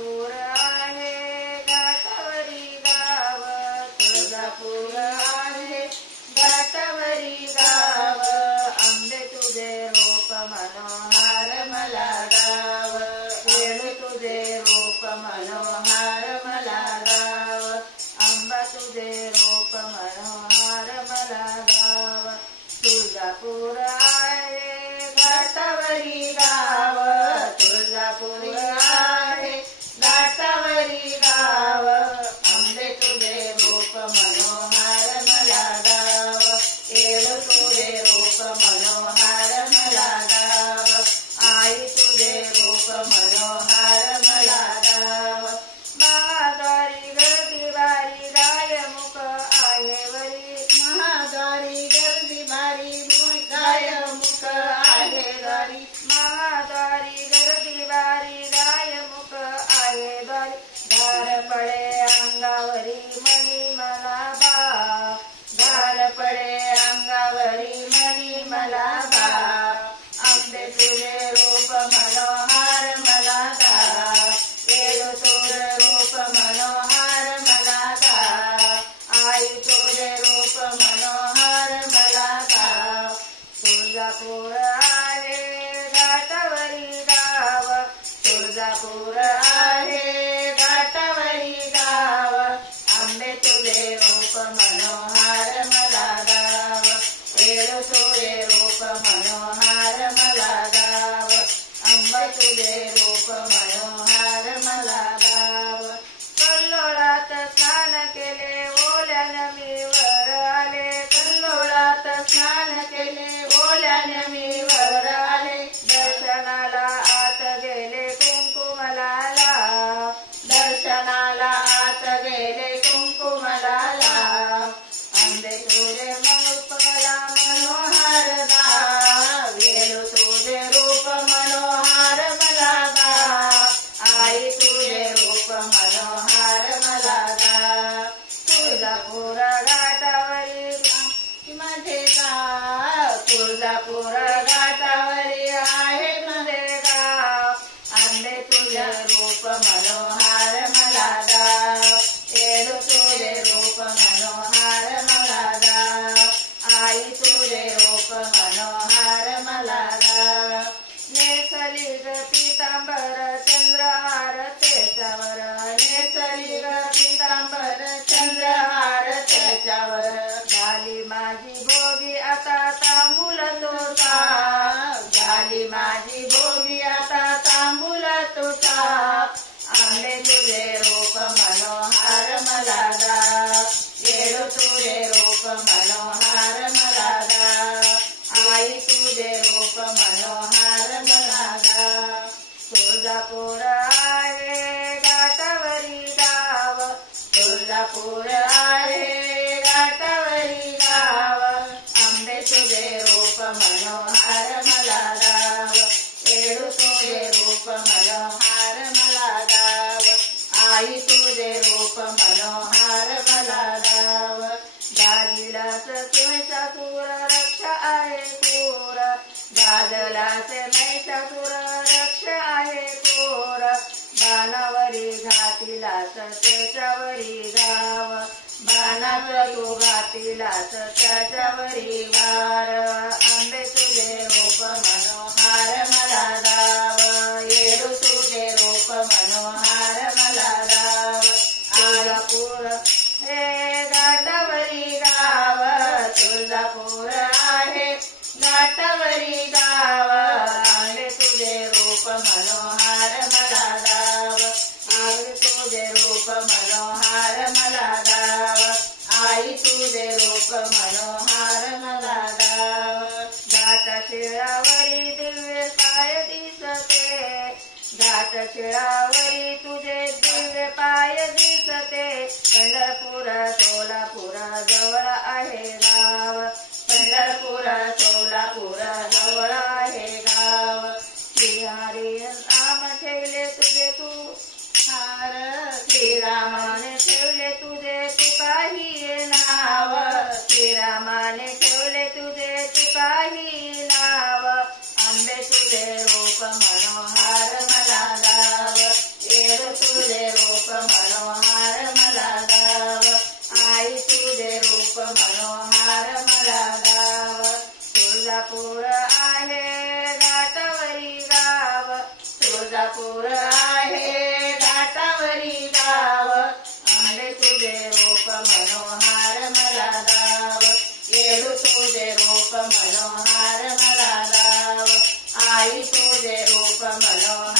तुळजापूर आहे घाटावरी गाव, तुळजापूर आहे घाटावरी गाव, आंबे तुझे रूप मनोहार मला गाव, वेणू तुझे रूप मनोहार मला गाव, आंबा तुझे रूप मनोहार मला गाव, तुळजापूर आहे घाटावरी गाव, तुळजापूर आहे घाटावरी गाव, आंबे तुझे रूप मनोहार मला गाव, वेणू तुझे रूप मनोहार मला गाव, आई तुझे रूप मनोहार मला गाव, महाद्वारी गर्दी भारी गायमुख आहे वरी, महाद्वारी गर्दी भारी गायमुख आहे द्वारी, महाद्वारी गर्दी भारी गायमुख आहे द्वारी, धार पडे अंगावरी मणी मला बा, धार पडे अंगावरी मणी मला बा, आंबे तुझे रूप मनोहार मला गा, वेणू तुझे रूप मनोहार मला गा, आई तुझे रूप मनोहार मला गा, तुळजापूर आहे घाटावरी गाव, तुळजापूर आहे घाटावरी गाव, आंबे तुझे रूप मनोहार मला गाव, वेणू तुझे रूप मनोहार मला गाव, आंबा तुझे रूप मनोहार मला गाव, कल्लोळात स्नान केले ओल्यानं मी वर आले, कल्लोळात स्नान केले ओल्यानं मी वर आले, दर्शनाला आत गेले कुंकुमला लाव, दर्शनाला आत गेले कुंकुमला लाव, आंबे तुझे रूप मला मनोहार गाव, वेणू तुझे रूप मनोहार मला गाव, आई तुझे रूप मनोहार मला गाव, तुळजापूर घाटावरी माझे गाव, तुळजापूर घाटावरी आहे माझे गाव, आंबे तुझे रूप मनोहार मला गाव, वेणू तुझे रूप मनोहार मला गाव, आई तुझे रूप मनोहार मला गाव, नेसली ग पीतांबर चंद्रहार त्याच्यावर, नेसली ग पीतांबर चंद्रहार त्याच्यावर, झाली माझी भोगी आता तांबूल तुझा, झाली माझी भोगी आता तांबूल तुझा, आंबे तुझे रूप मनोहार मला गाव, वेणू तुझे रूप मनोहार मला गाव, आई तुझे रूप मनोहार मला गाव, तुळजापूर आहे घाटावरी गाव, तुळजापूर आहे घाटावरी गाव, आंबे तुझे रूप मनोहार मला गाव, वेणू तुझे रूप मनोहार मला गाव, आई तुझे रूप मनोहार मला गाव, गाजीलास महिषासुर रक्ष आहे क्रूर, गाजलास महिषासुर रक्ष आहे क्रूर, बाणावरी घातिलास त्याच्यावरी गाव, बाणाचा तू घातिलास त्याच्यावरी वार, आंबे तुझे रूप मनोहार मला गाव, वेणू तुझे रूप मनोहार मला गाव, तुळजापूर हे घाटावरी गाव, तुळजापूर आहे घाटावरी गाव, आंबे तुझे रूप मनोहार मला गाव, आंबे तुझे रूप मनोहार मला गाव, आई तुझे रूप मनोहार मला गाव, घाटशिळावरी दिव्य पाय दिसते, घाटशिळावरी तुझे दिव्य पाय दिसते, पंढरपूर सोलापूर जवळ आहे गाव, पंढरपूर सोलापूर जवळ आहे गाव, श्रीहरी नाम ठेवले तुझे तू हार, श्रीरामाने ठेवले तुझे तू काही नाव, श्रीरामाने ठेवले तुझे तू काही नाव, आंबे तुझे रूप मनोहार मला गाव, वेणू तुझे रूप मनोहार मला दाव, येडू तुझे रूप मनोहार मला दाव, आई तुझे रूप मनोहार